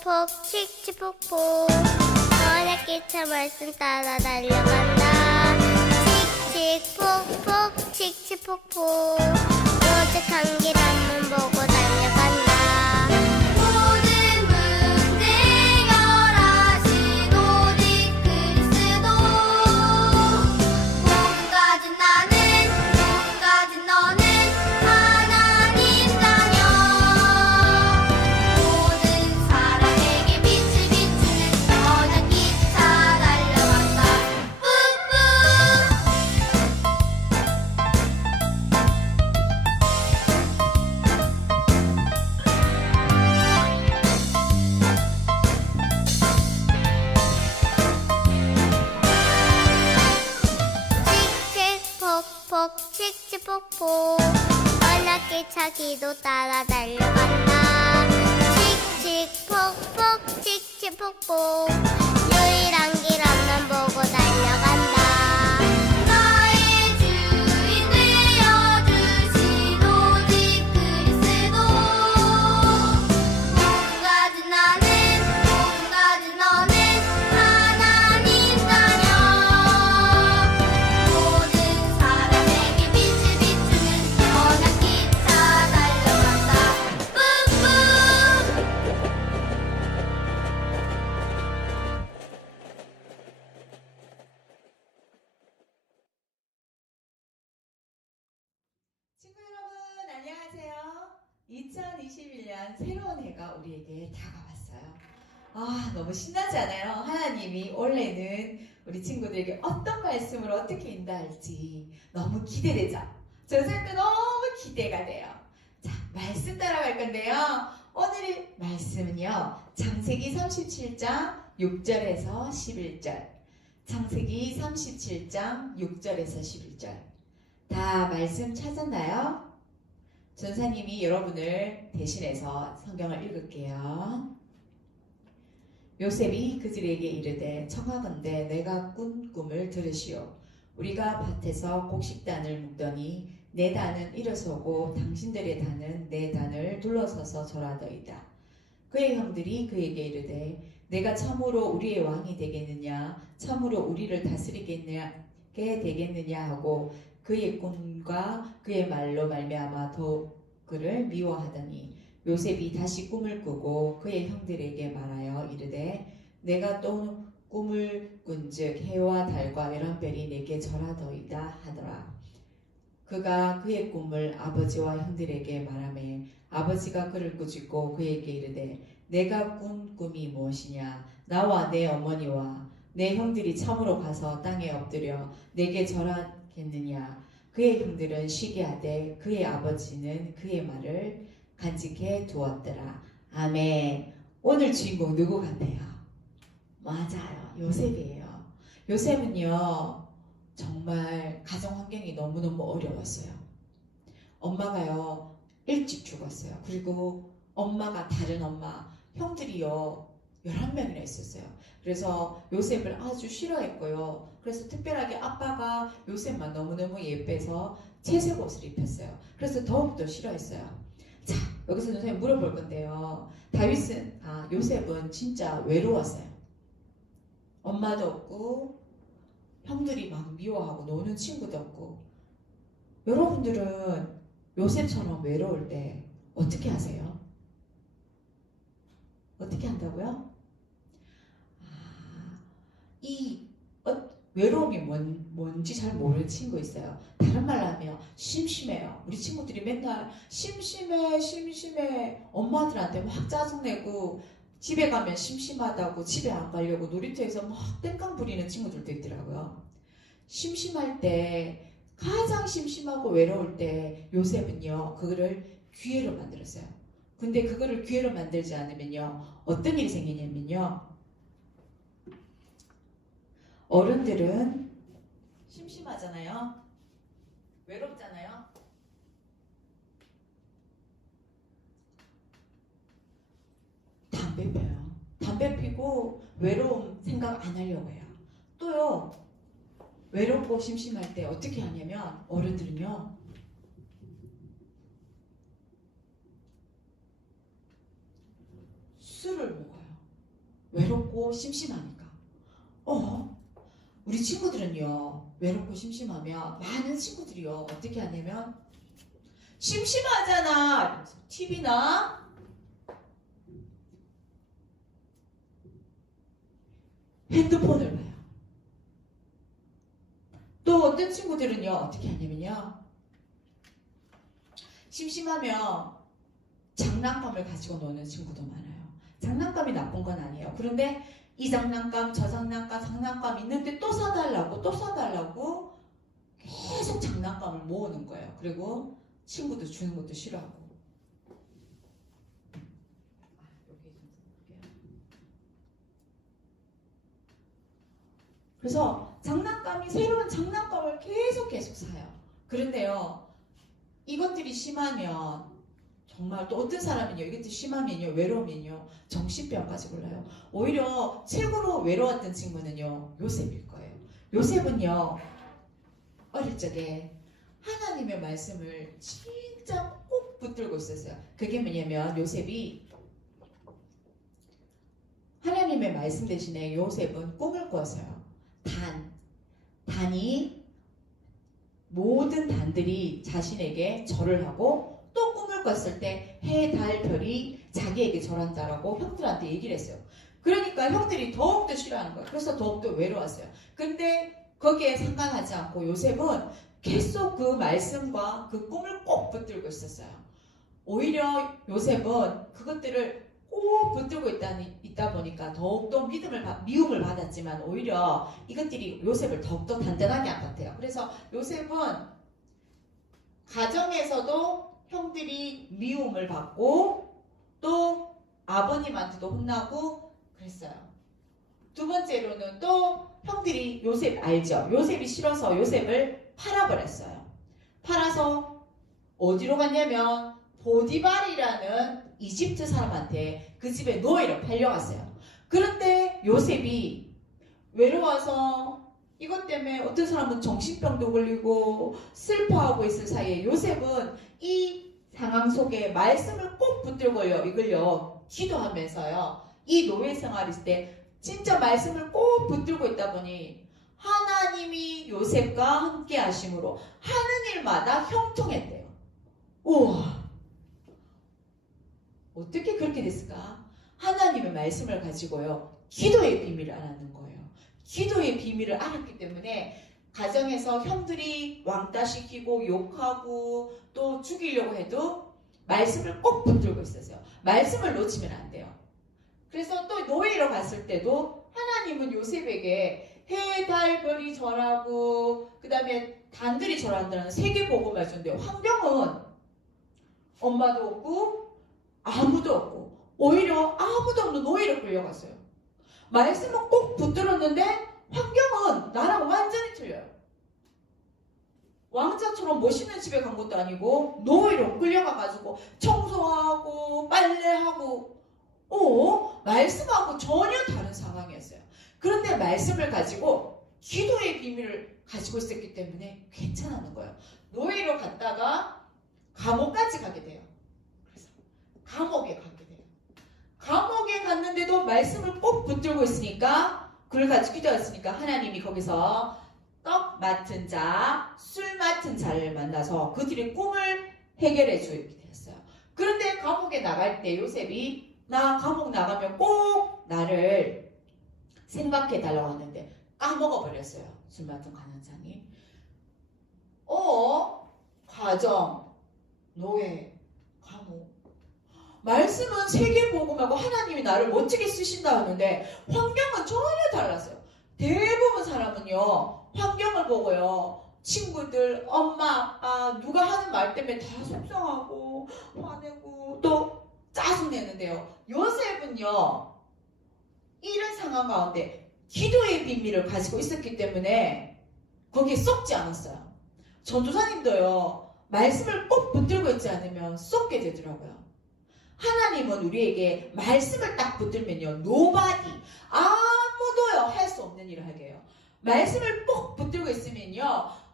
칙칙폭폭 칙칙폭폭 어렵기차 말씀 따라 달려간다. 칙칙폭폭 칙칙폭폭 오직한 길 앞만 보고 달려간다. 모든 문제 해결하신 오직 그리스도 복음 가진 나는 복음 가진 너는 하나님 자녀 모든 사람에게 빛을 비추는 저녁 기차 달려간다. 칙칙폭폭 칙칙폭폭 언약기차 기도 따라 달려간다. 칙칙폭폭 칙칙폭폭 유일한 길 앞만 보고 달려간다. 나의 주인 되어주신 오직 그리스도 복음 가진 나는 복음 가진 너는 하나님 자녀 모든 사람에게 빛을 비추는 언약 기차 달려간다. 친구 여러분, 안녕하세요. 2021년 새로운 해가 우리에게 다가왔어요. 너무 신나지 않아요? 하나님이 올해는 우리 친구들에게 어떤 말씀을 어떻게 인도할지 너무 기대되죠? 저도 너무 기대가 돼요. 자, 말씀 따라갈 건데요. 오늘의 말씀은요, 창세기 37장 6절에서 11절. 창세기 37장 6절에서 11절. 다 말씀 찾았나요? 전사님이 여러분을 대신해서 성경을 읽을게요. 요셉이 그들에게 이르되 청하건대 내가 꾼 꿈을 들으시오. 우리가 밭에서 곡식단을 묶더니 내 단은 일어서고 당신들의 단은 내 단을 둘러서서 절하더이다. 그의 형들이 그에게 이르되 내가 참으로 우리의 왕이 되겠느냐 참으로 우리를 다스리게 되겠느냐 하고 그의 꿈과 그의 말로 말미암아 더욱 그를 미워하더니 요셉이 다시 꿈을 꾸고 그의 형들에게 말하여 이르되 내가 또 꿈을 꾼즉 해와 달과 열한별이 내게 절하더이다 하더라. 그가 그의 꿈을 아버지와 형들에게 말하매 아버지가 그를 꾸짖고 그에게 이르되 내가 꾼 꿈이 무엇이냐 나와 내 어머니와 내 형들이 참으로 가서 땅에 엎드려 내게 절하겠느냐. 그의 형들은 쉬게 하되 그의 아버지는 그의 말을 간직해 두었더라. 아멘. 오늘 주인공 누구 같아요? 맞아요. 요셉이에요. 요셉은요 정말 가정 환경이 너무너무 어려웠어요. 엄마가요 일찍 죽었어요. 그리고 엄마가 다른 엄마 형들이요 11명이나 있었어요. 그래서 요셉을 아주 싫어했고요. 그래서 특별하게 아빠가 요셉만 너무너무 예뻐서 채색 옷을 입혔어요. 그래서 더욱더 싫어했어요. 자, 여기서 선생님 물어볼 건데요. 요셉은 진짜 외로웠어요. 엄마도 없고 형들이 막 미워하고 노는 친구도 없고. 여러분들은 요셉처럼 외로울 때 어떻게 하세요? 어떻게 한다고요? 외로움이 뭔지 잘 모르는 친구 있어요. 다른 말로 하면 심심해요. 우리 친구들이 맨날 심심해 엄마들한테 막 짜증내고 집에 가면 심심하다고 집에 안 가려고 놀이터에서 막 땡깡 부리는 친구들도 있더라고요. 심심할 때 가장 심심하고 외로울 때 요셉은요 그거를 기회로 만들었어요. 근데 그거를 기회로 만들지 않으면요 어떤 일이 생기냐면요 어른들은 심심하잖아요. 외롭잖아요. 담배 펴요. 담배 피고 외로움 생각 안 하려고 해요. 또요 외롭고 심심할 때 어떻게 하냐면 어른들은요 술을 먹어요. 외롭고 심심하니까. 우리 친구들은요, 외롭고 심심하면 많은 친구들이요, 어떻게 하냐면 심심하잖아, TV나 핸드폰을 봐요. 또 어떤 친구들은요, 어떻게 하냐면요, 심심하면 장난감을 가지고 노는 친구도 많아요. 장난감이 나쁜 건 아니에요. 그런데 이 장난감, 저 장난감 있는데 또 사달라고 계속 장난감을 모으는 거예요. 그리고 친구도 주는 것도 싫어하고. 그래서 새로운 장난감을 계속 사요. 그런데요, 이것들이 심하면 정말 또 어떤 사람은요, 이것들이 심하면요, 외로우면요, 정신병까지 올라요. 오히려 최고로 외로웠던 친구는요, 요셉일 거예요. 요셉은요, 어릴 적에 하나님의 말씀을 진짜 꼭 붙들고 있었어요. 그게 뭐냐면, 요셉이 하나님의 말씀 대신에 요셉은 꿈을 꿨어요. 단이 모든 단들이 자신에게 절을 하고, 또 꿈을 꿨을 때 해, 달, 별이 자기에게 절한다라고 형들한테 얘기를 했어요. 그러니까 형들이 더욱더 싫어하는 거예요. 그래서 더욱더 외로웠어요. 근데 거기에 상관하지 않고 요셉은 계속 그 말씀과 그 꿈을 꼭 붙들고 있었어요. 오히려 요셉은 그것들을 꼭 붙들고 있다 보니까 더욱더 미움을 받았지만 오히려 이것들이 요셉을 더욱더 단단하게 한 것 같아요. 그래서 요셉은 가정에서도 형들이 미움을 받고 또 아버님한테도 혼나고 그랬어요. 두 번째로는 또 형들이 요셉 알죠? 요셉이 싫어서 요셉을 팔아버렸어요. 팔아서 어디로 갔냐면 보디발이라는 이집트 사람한테 그 집에 노예로 팔려갔어요. 그런데 요셉이 외로워서 이것 때문에 어떤 사람은 정신병도 걸리고 슬퍼하고 있을 사이에 요셉은 이 상황 속에 말씀을 꼭 붙들고요, 이걸요, 기도하면서요, 이 노예 생활일 때 진짜 말씀을 꼭 붙들고 있다 보니 하나님이 요셉과 함께 하심으로 하는 일마다 형통했대요. 우와, 어떻게 그렇게 됐을까? 하나님의 말씀을 가지고요, 기도의 비밀을 알았는 거예요. 기도의 비밀을 알았기 때문에 가정에서 형들이 왕따시키고 욕하고 또 죽이려고 해도 말씀을 꼭 붙들고 있었어요. 말씀을 놓치면 안 돼요. 그래서 또 노예로 갔을 때도 하나님은 요셉에게 해, 달, 별이 절하고 그 다음에 단들이 절한다는 세계 복음을 주는데 환경은 엄마도 없고 아무도 없고 오히려 아무도 없는 노예로 끌려갔어요. 말씀은 꼭 붙들었는데 환경은 나랑 완전히 틀려요. 왕자처럼 멋있는 집에 간 것도 아니고 노예로 끌려가가지고 청소하고 빨래하고 말씀하고 전혀 다른 상황이었어요. 그런데 말씀을 가지고 기도의 비밀을 가지고 있었기 때문에 괜찮았는 거예요. 노예로 갔다가 감옥까지 가게 돼요. 그래서 감옥에 가게 돼요. 감옥에 갔는데도 말씀을 꼭 붙들고 있으니까, 그걸 가지고 기도했으니까 하나님이 거기서 떡 맡은 자, 술 맡은 자를 만나서 그들의 꿈을 해결해 주게 됐어요. 그런데 감옥에 나갈 때 요셉이 나 감옥 나가면 꼭 나를 생각해 달라고 하는데 까먹어버렸어요. 술 맡은 관원장이. 가정, 노예, 감옥. 말씀은 세계복음하고 하나님이 나를 멋지게 쓰신다 하는데 환경은 전혀 달랐어요. 대부분 사람은요, 환경을 보고요, 친구들, 엄마, 아빠, 누가 하는 말 때문에 다 속상하고 화내고 또 짜증내는데요. 요셉은요, 이런 상황 가운데 기도의 비밀을 가지고 있었기 때문에 거기에 썩지 않았어요. 전도사님도요, 말씀을 꼭 붙들고 있지 않으면 썩게 되더라고요. 하나님은 우리에게 말씀을 딱 붙들면요, nobody, 아무도요 할 수 없는 일을 하게 해요. 말씀을 꼭 붙들고 있으면요,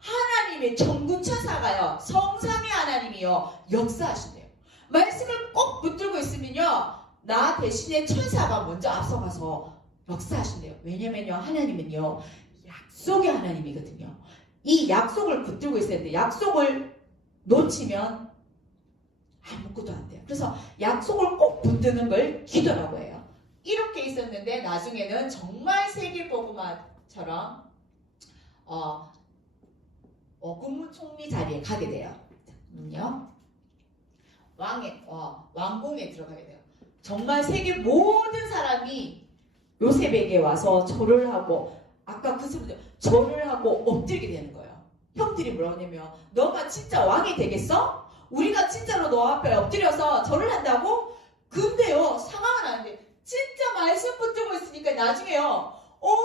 하나님의 정군천사가요, 성삼위 하나님이요 역사하신대요. 말씀을 꼭 붙들고 있으면요, 나 대신에 천사가 먼저 앞서가서 역사하신대요. 왜냐면요, 하나님은요, 약속의 하나님이거든요. 이 약속을 붙들고 있어야 돼요. 약속을 놓치면 아무것도 안 돼요. 그래서 약속을 꼭 붙드는 걸 기도라고 해요. 이렇게 있었는데 나중에는 정말 세계보고마처럼 국무총리 자리에 가게 돼요. 왕궁에 들어가게 돼요. 정말 세계 모든 사람이 요셉에게 와서 절을 하고, 아까 그 친구들 절을 하고 엎드리게 되는 거예요. 형들이 뭐라고 하냐면, 너가 진짜 왕이 되겠어? 우리가 진짜로 너 앞에 엎드려서 절을 한다고? 근데요, 상황은 아닌데 진짜 말씀 붙들고 있으니까 나중에요, 온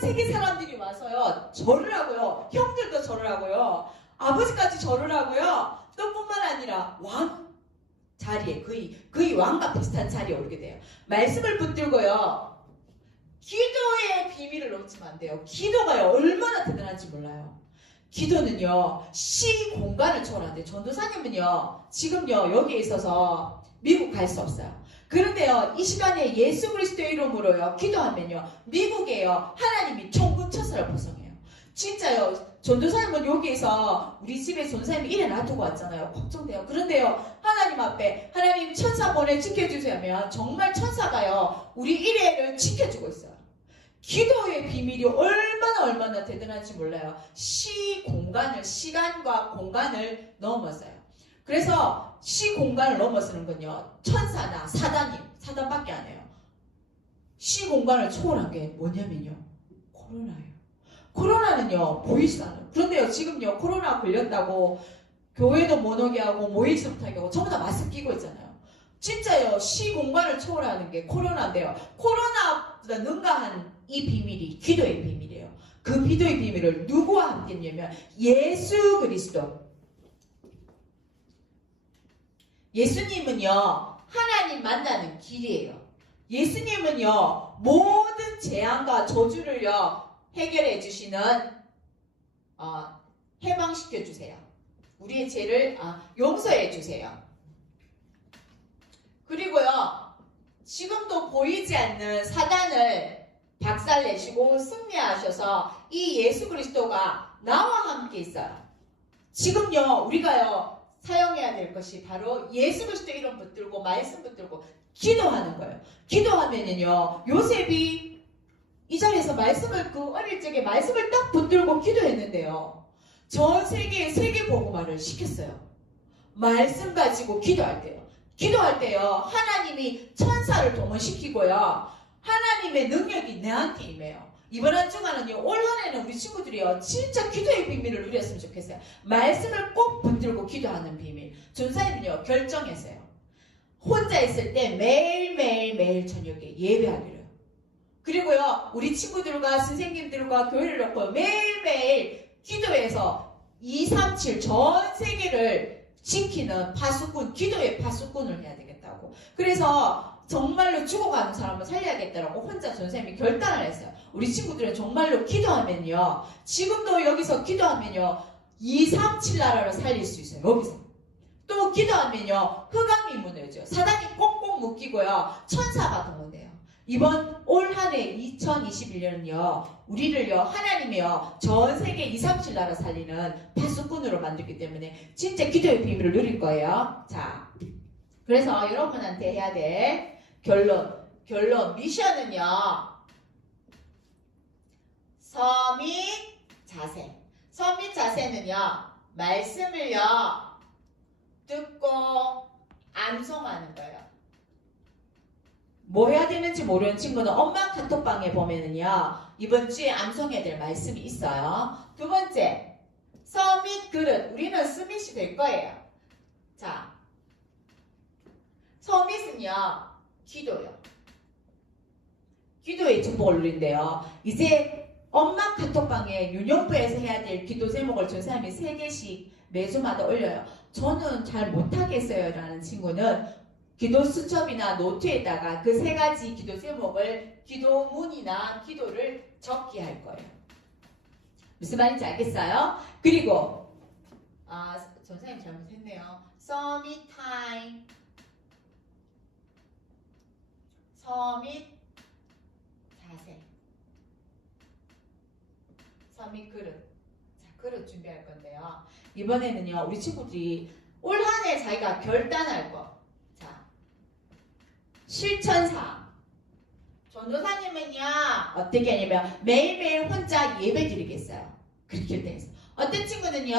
세계 사람들이 와서요 절을 하고요, 형들도 절을 하고요, 아버지까지 절을 하고요, 또 뿐만 아니라 왕 자리에, 거의 왕과 비슷한 자리에 오르게 돼요. 말씀을 붙들고요, 기도의 비밀을 놓치면 안 돼요. 기도가요 얼마나 대단한지 몰라요. 기도는요 시공간을 초월한대요. 전도사님은요 지금요 여기에 있어서 미국 갈 수 없어요. 그런데요 이 시간에 예수 그리스도의 이름으로요 기도하면요 미국에요 하나님이 총군천사를 보성해요. 진짜요. 전도사님은 여기에서 우리 집에 전도사님이 이래 놔두고 왔잖아요. 걱정돼요. 그런데요 하나님 앞에 하나님 천사 보내 지켜주세요 하면 정말 천사가요 우리 일회를 지켜주고 있어요. 기도의 비밀이 얼마나 대단한지 몰라요. 시간과 공간을 넘어서요. 그래서 시공간을 넘어서는 건요 천사나 사단밖에 안 해요. 시공간을 초월한 게 뭐냐면요 코로나예요. 코로나는요 보이지 않아요. 그런데요 지금요 코로나 걸렸다고 교회도 못 오게 하고 모이지 못하게 하고 전부 다 마스크 끼고 있잖아요. 진짜요 시공간을 초월하는 게 코로나인데요, 코로나보다 능가한 이 비밀이 기도의 비밀이에요. 그 기도의 비밀을 누구와 함께 했냐면 예수 그리스도. 예수님은요 하나님 만나는 길이에요. 예수님은요 모든 재앙과 저주를요 해결해 주시는 해방시켜 주세요. 우리의 죄를 용서해 주세요. 그리고요 지금도 보이지 않는 사단을 박살내시고 승리하셔서 이 예수 그리스도가 나와 함께 있어요. 지금요 우리가요 사용해야 될 것이 바로 예수 그리스도 이름 붙들고 말씀 붙들고 기도하는 거예요. 기도하면은요 요셉이 이 자리에서 말씀을 그 어릴 적에 말씀을 딱 붙들고 기도했는데요 전 세계에 세계복음화를 시켰어요. 말씀 가지고 기도할 때요. 하나님이 천사를 동원시키고요 하나님의 능력이 내한테 임해요. 이번 한 주간은요 올 한해는 우리 친구들이요 진짜 기도의 비밀을 누렸으면 좋겠어요. 말씀을 꼭 붙들고 기도하는 비밀. 전사님은요 결정했어요. 혼자 있을 때 매일 저녁에 예배하기로요. 그리고요 우리 친구들과 선생님들과 교회를 놓고 매일매일 기도해서 237 전 세계를 지키는 파수꾼, 기도의 파수꾼을 해야 되겠다고. 그래서 정말로 죽어가는 사람을 살려야겠다라고 혼자 전사님이 결단을 했어요. 우리 친구들은 정말로 기도하면요 지금도 여기서 기도하면요 237 나라를 살릴 수 있어요. 여기서 또 기도하면요 흑암이 무너져요. 사단이 꼭꼭 묶이고요 천사가 동원돼요. 이번 올 한해 2021년은요 우리를요 하나님이요 전 세계 237 나라 살리는 파수꾼으로 만들기 때문에 진짜 기도의 비밀을 누릴 거예요. 자, 그래서 여러분한테 해야 될 결론 미션은요 서밋 자세는요 말씀을요 듣고 암송하는 거예요. 뭐 해야 되는지 모르는 친구는 엄마 카톡방에 보면은요 이번 주에 암송해야 될 말씀이 있어요. 두 번째 서밋 그릇. 우리는 스밋이 될 거예요. 자, 서밋은요 기도요. 기도의 축복을 누린대요. 이제 엄마 카톡방에 윤영부에서 해야 될 기도 제목을 전사님이 3개씩 매주마다 올려요. 저는 잘 못하겠어요 라는 친구는 기도 수첩이나 노트에다가 그 3가지 기도 제목을 기도문이나 기도를 적기 할 거예요. 무슨 말인지 알겠어요? 그리고 전사님 잘못했네요. 서밋 타임 서밋 자세. 서밋 그릇. 자, 그릇 준비할 건데요. 이번에는요, 우리 친구들이 올 한 해 자기가 결단할 거. 자, 실천사항. 전도사님은요, 어떻게 하냐면 매일매일 혼자 예배 드리겠어요. 그렇게 결정했어요. 어떤 친구는요,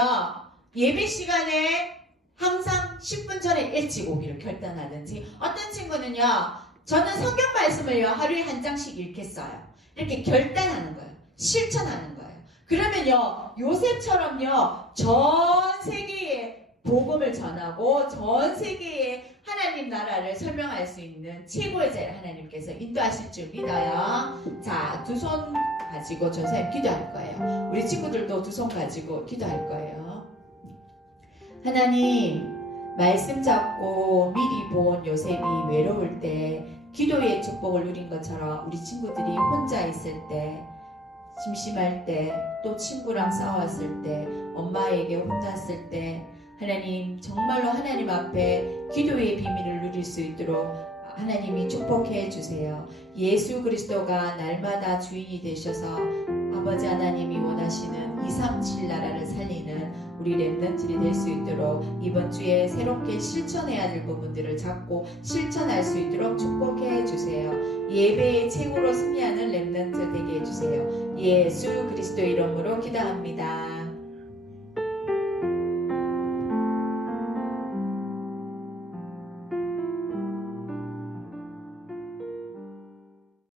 예배 시간에 항상 10분 전에 일찍 오기로 결단하든지, 어떤 친구는요, 저는 성경 말씀을요, 하루에 한 장씩 읽겠어요. 이렇게 결단하는 거예요. 실천하는 거예요. 그러면요, 요셉처럼요, 전 세계에 복음을 전하고 전 세계에 하나님 나라를 설명할 수 있는 최고의 자를 하나님께서 인도하실 줄 믿어요. 자, 두 손 가지고 저 선생님 기도할 거예요. 우리 친구들도 두 손 가지고 기도할 거예요. 하나님, 말씀 잡고 미리 본 요셉이 외로울 때 기도의 축복을 누린 것처럼 우리 친구들이 혼자 있을 때, 심심할 때, 또 친구랑 싸웠을 때, 엄마에게 혼났을 때, 하나님 정말로 하나님 앞에 기도의 비밀을 누릴 수 있도록 하나님이 축복해 주세요. 예수 그리스도가 날마다 주인이 되셔서 아버지 하나님이 원하시는 237 나라를 살리는 우리 렘넌트들이 될 수 있도록 이번 주에 새롭게 실천해야 될 부분들을 잡고 실천할 수 있도록 축복해 주세요. 예배의 최고로 승리하는 렘넌트 되게 해주세요. 예수 그리스도 이름으로 기도합니다.